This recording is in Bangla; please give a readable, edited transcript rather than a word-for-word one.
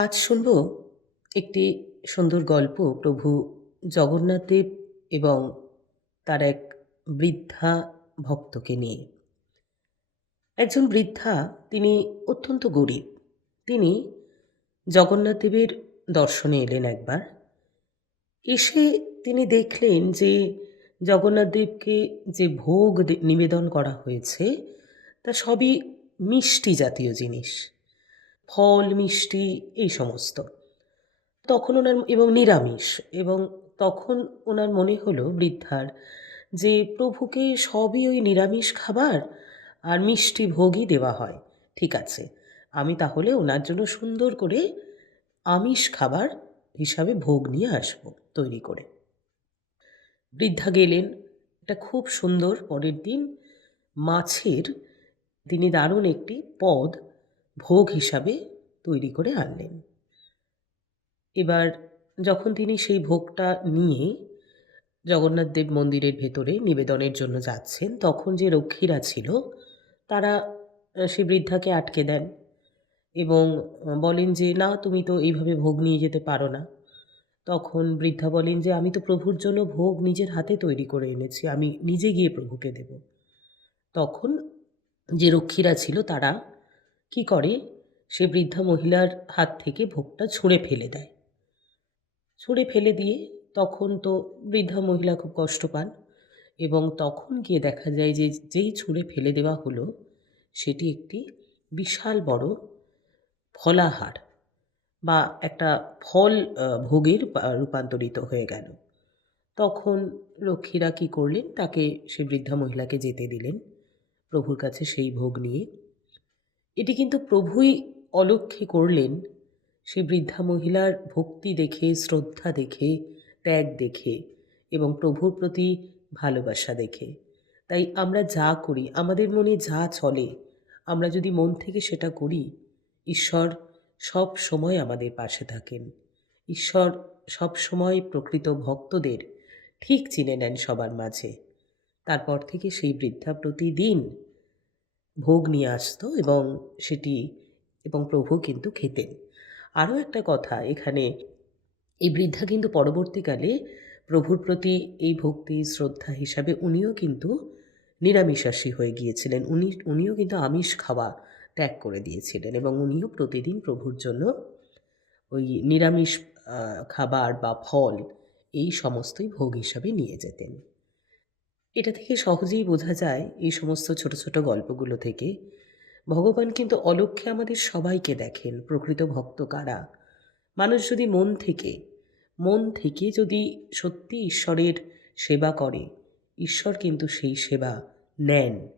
আজ শুনব একটি সুন্দর গল্প প্রভু জগন্নাথদেব এবং তার এক বৃদ্ধা ভক্তকে নিয়ে। একজন বৃদ্ধা, তিনি অত্যন্ত গরিব। তিনি জগন্নাথদেবের দর্শনে এলেন একবার। এসে তিনি দেখলেন যে জগন্নাথদেবকে যে ভোগ নিবেদন করা হয়েছে তা সবই মিষ্টি জাতীয় জিনিস, ফল, মিষ্টি, এই সমস্ত। তখন ওনার এবং নিরামিষ, এবং তখন ওনার মনে হলো বৃদ্ধার যে প্রভুকে সবই ওই নিরামিষ খাবার আর মিষ্টি ভোগই দেওয়া হয়। ঠিক আছে, আমি তাহলে ওনার জন্য সুন্দর করে আমিষ খাবার হিসাবে ভোগ নিয়ে আসব তৈরি করে। বৃদ্ধা গেলেন। এটা খুব সুন্দর, পরের দিন মাছের তিনি দারুণ একটি পদ ভোগ হিসাবে তৈরি করে আনলেন। এবার যখন তিনি সেই ভোগটা নিয়ে জগন্নাথদেব মন্দিরের ভেতরে নিবেদনের জন্য যাচ্ছেন, তখন যে রক্ষীরা ছিল তারা সেই বৃদ্ধাকে আটকে দেন এবং বলেন যে, "না, তুমি তো এইভাবে ভোগ নিয়ে যেতে পারো না।" তখন বৃদ্ধা বলেন যে, "আমি তো প্রভুর জন্য ভোগ নিজের হাতে তৈরি করে এনেছি। আমি নিজে গিয়ে প্রভুকে দেব।" তখন যে রক্ষীরা ছিল তারা কি করে, সে বৃদ্ধা মহিলার হাত থেকে ভোগটা ছুঁড়ে ফেলে দেয়। ছুঁড়ে ফেলে দিয়ে তখন তো বৃদ্ধা মহিলা খুব কষ্ট পান, এবং তখন গিয়ে দেখা যায় যে যেই ছুঁড়ে ফেলে দেওয়া হলো সেটি একটি বিশাল বড় ফলাহার বা একটা ফল ভোগের রূপান্তরিত হয়ে গেল। তখন রক্ষীরা কি করলেন, তাকে, সে বৃদ্ধা মহিলাকে যেতে দিলেন প্রভুর কাছে সেই ভোগ নিয়ে। এটি কিন্তু প্রভুই অলক্ষ্যে করলেন, সেই বৃদ্ধা মহিলার ভক্তি দেখে, শ্রদ্ধা দেখে, ত্যাগ দেখে এবং প্রভুর প্রতি ভালোবাসা দেখে। তাই আমরা যা করি, আমাদের মনে যা চলে, আমরা যদি মন থেকে সেটা করি, ঈশ্বর সব সময় আমাদের পাশে থাকেন। ঈশ্বর সব সময় প্রকৃত ভক্তদের ঠিক চিনে নেন সবার মাঝে। তারপর থেকে সেই বৃদ্ধা প্রতিদিন ভোগ নিয়ে আসতো এবং সেটি, এবং প্রভু কিন্তু খেতেন। আরও একটা কথা এখানে, এই বৃদ্ধা কিন্তু পরবর্তীকালে প্রভুর প্রতি এই ভক্তি শ্রদ্ধা হিসাবে উনিও কিন্তু নিরামিষাশী হয়ে গিয়েছিলেন। উনিও কিন্তু আমিষ খাওয়া ত্যাগ করে দিয়েছিলেন এবং উনিও প্রতিদিন প্রভুর জন্য ওই নিরামিষ খাবার বা ফল এই সমস্তই ভোগ হিসাবে নিয়ে যেতেন। এটা থেকে সহজেই বোঝা যায়, এই সমস্ত ছোট ছোট গল্পগুলো থেকে, ভগবান কিন্তু অলক্ষ্যে আমাদের সবাইকে দেখেন। প্রকৃত ভক্ত কারা? মানুষ যদি মন থেকে যদি সত্যি ঈশ্বরের সেবা করে, ঈশ্বর কিন্তু সেই সেবা নেন।